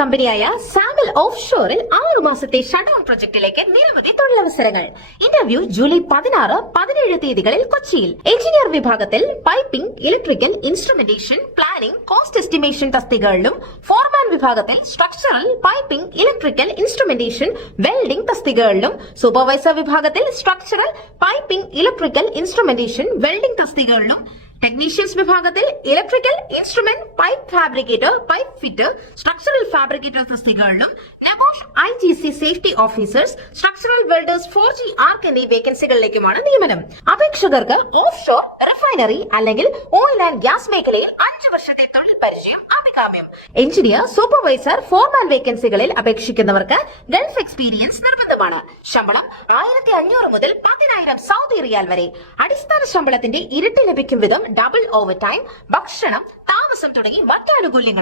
കമ്പനിയായ സാബൽ ഓഫ് ഷോറിൽ 6 മാസത്തെ shut down പ്രൊജക്ടിലേക്ക് നിരവധി തൊഴിലവസരങ്ങൾ. ഇന്റർവ്യൂ ജൂലൈ 16, 17 തീയതികളിൽ കൊച്ചിയിൽ. എഞ്ചിനീയർ വിഭാഗത്തിൽ piping, electrical, instrumentation, planning, cost estimation തസ്തികകളിലും ഫോർമാൻ വിഭാഗത്തിൽ structural, piping, electrical, instrumentation, welding തസ്തികകളിലും സൂപ്പർവൈസർ വിഭാഗത്തിൽ structural, piping, electrical, instrumentation, welding തസ്തികകളിലും ടെക്നീഷ്യൻസ് വിഭാഗത്തിൽ electrical, instrument, pipe fabricator, pipe fitter, structural fabricator തസ്തികകളിലും NEBOSH IGC safety officers, structural welders 4G arc എന്നീ വേക്കൻസികളിലേക്കുമാണ് നിയമനം. അപേക്ഷകർക്ക് ഓഫ് ഷോർ, റിഫൈനറി അല്ലെങ്കിൽ ഓയിൽ ആൻഡ് ഗ്യാസ് മേഖലയിൽ 5 വർഷത്തെ തൊഴിൽ പരിചയം അഭികാമ്യം. എഞ്ചിനീയർ, സൂപ്പർവൈസർ, ഫോർമാൻ വേക്കൻസികളിൽ അപേക്ഷിക്കുന്നവർക്ക് ഗൾഫ് എക്സ്പീരിയൻസ് നിർബന്ധമാണ്. ശമ്പളം 1500 മുതൽ 10,000 സൗദി റിയാൽ വരെ. അടിസ്ഥാന ശമ്പളത്തിന്റെ ഇരട്ടി ലഭിക്കും വിധം ഡബിൾ ഓവർ ടൈം, ഭക്ഷണം, താമസം തുടങ്ങി മറ്റാനുകൂല്യങ്ങളും.